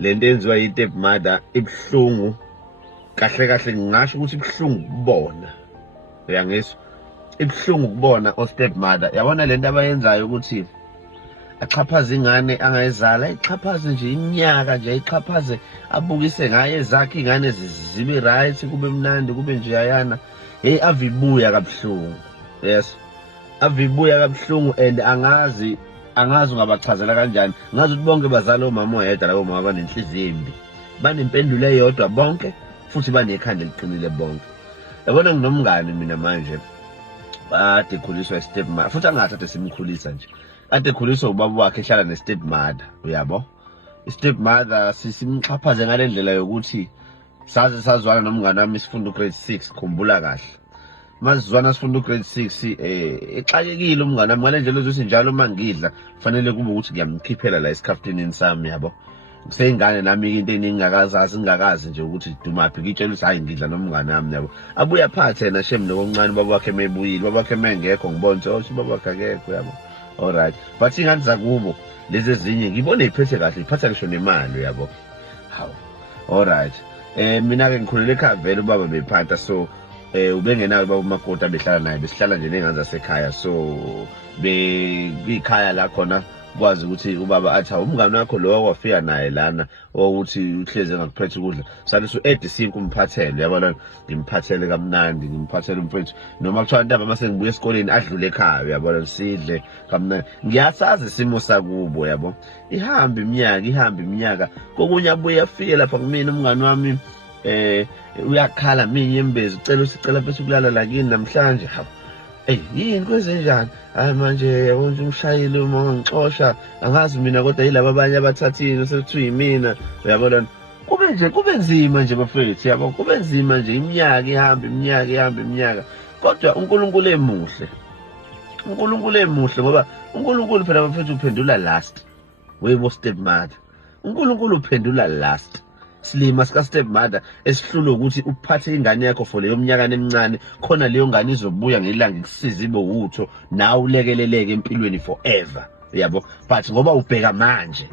lento enziwa yi-stepmother ibhlungu kahle kahle ngingasho ukuthi ibhlungu kubona uyangizwa ibhlungu kubona o-stepmother yabona lento abayenzayo ukuthi axhaphaze ingane angayizala ayixhaphaze nje iminyaka nje ayixhaphaze abukise ngaye ezakhe ingane zibe right kube mnandi kube nje ayana avibuya kabuhlungu yes avibuya kabuhlungu and angazi ungabachazela kanjani ngazi ukuthi bonke bazali omama oyedwa labo mama banenhliziyo embi banempendulo eyodwa bonke futhi banekhanda eliqinile bonke yabona nginomngane mina manje bade khuliswa i-stepmother futhi angathathe simkhulisa nje ade khuliswa ubaba wakhe ehlala ne-stepmother uyabo i-stepmother simxhaphaze ngale ndlela yokuthi saze sazwana nomngane wami sifunda grade 6 khumbula kahle masizwana sifunda grade 6 exakekile umngane wami ngale ndlela uzothi njalo mangidla kufanele kube ukuthi ngiyamkhiphela la esikhaftinini sami yabo kuseyingane nami into engingakazi nje ukuthi dumaphi ngitshela ukuthi hayi ngidla nomngane wami yabo abuya phathe yena shem nokuncane baba wakhe mebuyile baba wakhe mengekho ngibona ukuthi baba wakhe akekho yabo alright but ingane zakubo lezi ezinye ngibone iphethe kahle iphatha ngisho nemali yabo hawu alright mina ke ngikhulele ekhaya vele ubaba bephantha so ubengenayo baba umakoti abehlala naye besihlala nje nengane zasekhaya so beyikhaya la khona kwazi ukuthi ubaba athi umngane wakho lo wafika naye lana ukuthi uhleze ngakuphethe ukudla salisu ed5 umphathele yabona ngimphathele kamnandi ngimphathele umfethu noma kuthiwa ntaba mase ngibuye esikoleni adlule ekhaya yabona sidle kamnandi ngiyasazi isimo sakubo yabo ihamba iminyaka kokunye abuye afike lapha kumina umngane wami uyakhala mina yembezi sicela bese ukulala la kini namhlanje hawo yini kwezenjani hayi manje yabona umshayeli uma ngixosha angazi mina kodwa yilabo abanye abathathile sekuthiwa yimina uyabona kube nzima nje bafethu yabo kube nzima nje iminyaka ihamba kodwa uNkulunkulu emuhle ngoba uNkulunkulu phela bafethu uphendula last webo stepmother uNkulunkulu uphendula last silima sika stepmother esihlule ukuthi uphathe ingane yakho for leyo mnyaka emincane khona leyo ngane izobuya ngelanga ikusiza ibe utho nawe ulekeleleke empilweni forever yabo but ngoba ubheka manje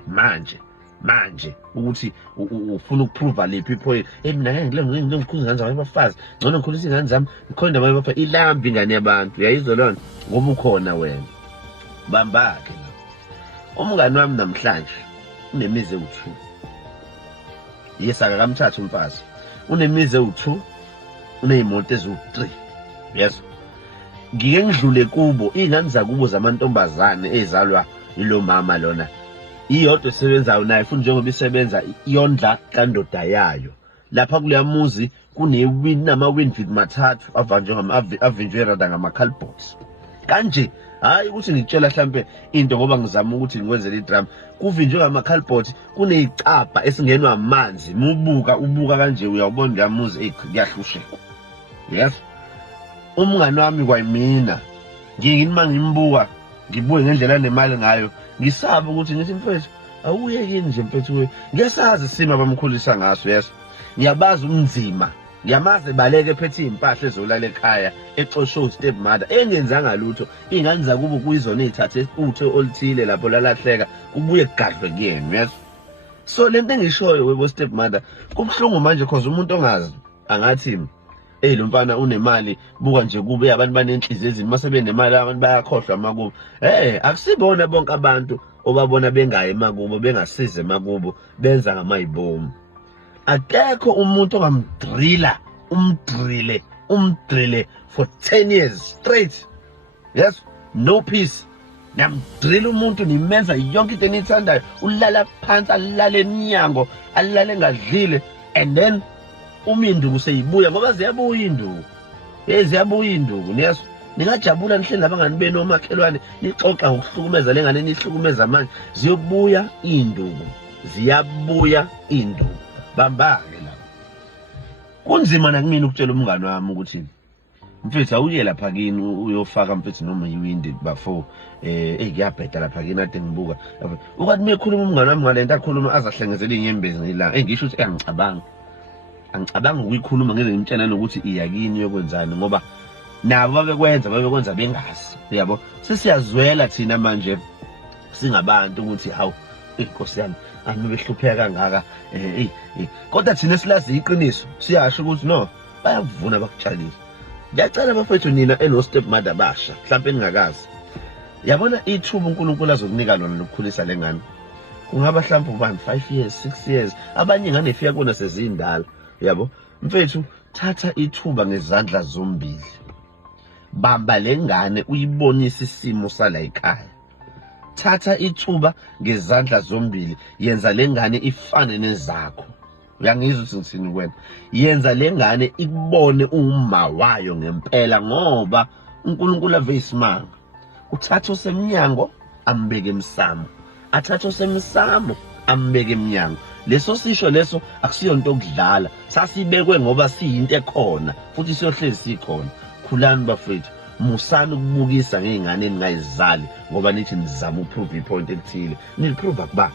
ukuthi ufuna ukuprova lephi point mina ngeke ngikhuza ingane zami abafazi ngcono ngikhulisa ingane zami ngikhonda baye bapha ilambi ingane yabantu uyayizwa lona ngoba ukhona wena bambake la umngane wami namhlanje unemize u2 yes akakamthatha umfazi unemize u2 unezimoto ezu3 yes ngike ngidlule kubo ingane zakubo zamantombazane ezalwa yilo mama lona iyodwa esebenzayo naye futhi njengoba isebenza iyondla kandoda yayo lapha kuleya muzi kunewin nama-win feed mathathu avinjwe rada ngama-calbots kanje hayi ukuthi ngitshela mhlambe into ngoba ngizama ukuthi ngikwenzele idrama kuvinjwe ngama-calbot kuneyicabha esingenwa amanzi ubuka kanje uyawubona leya muzi kuyahlusheka yes umngane wami kwayimina ngingima ngimbuka ngibuye ngendlela nemali ngayo ngisaba ukuthi ngithi mfethu awuye yini nje mfethu ngiyasazi isimo abamkhulisa ngaso yes ngiyabazi umnzima ngiyamaze baleke phethe impahla ezolala ekhaya exoshwe stepmother engenzanga lutho ingane zakubo kuyizona ezithathe utho olithile lapho lalahleka kubuye kugadlwe kuyena yes so lento engishoyo webo stepmother kubhlungu manje because umuntu ongazi angathi lo mfana unemali buka nje kube abantu banenhliziyo ezini mase benemali abantu bayakhohlwa amakubo akusibona bonke abantu obabona bengaye emakubo bengasize emakubo benza ngamayibomu akekho umuntu umdrille for 10 years straight yes no peace Namdrilla umuntu nimenza yonke into enithandayo ulala phansi alale eminyango alale engadlile and then uminduku seyibuya ngoba ziyabuya induku ziyabuya induku ningajabula nihleli nabangani benu omakhelwane nixoxa ngokuhlukumeza lengane nihlukumeza manje ziyobuya induku ziyabuya induku bambake la kunzima nakumina ukutshela umngane wami ukuthi mfethu awuye lapha kini uyofaka mfethu noma iwindi before ngiyabheda lapha kini ade ngibuka ukwathi mekhuluma umngane wami ngalento akhuluma azahlengezela inyembezi ngelanga ngisho ukuthi angicabangi ukuyikhuluma ngeze ngimtshela nokuthi iyakini yokwenzani ngoba nabo babekwenza bengazi yabo sesiyazwela thina manje singabantu ukuthi hawu inkosi yami ame behlupheka kangaka kodwa thina silazi iqiniso siyasho ukuthi no bayavuna bakutshalile. Ngiyacela bafethu nina eno-stepmother basha mhlawumbe ningakazi, yabona ithuba uNkulunkulu azokunika lona lokukhulisa le ngane kungaba mhlawumbe ubani 5 years 6 years, abanye ingane ifika kubona sezindala. Yabo mfethu, thatha ithuba ngezandla zombili, bamba le ngane uyibonise isimo sala ekhaya. Thatha ithuba ngezandla zombili, yenza le ngane ifane nezakho. Uyangizwa ukuthi ngithini kuwena? Yenza le ngane ikubone uma wayo ngempela, ngoba uNkulunkulu ave isimanga. Uthatha osemnyango ambeke emsamo, athatha osemsamo ambeke emnyango. Leso sisho leso akusiyonto okudlala, sasibekwe ngoba siyinto ekhona futhi siyohlezi sikhona. Khulani bafethu, musani ukubukisa ngezingane ningayizali ngoba nithi nizama uprove ipoint elithile. Niliprove kubani?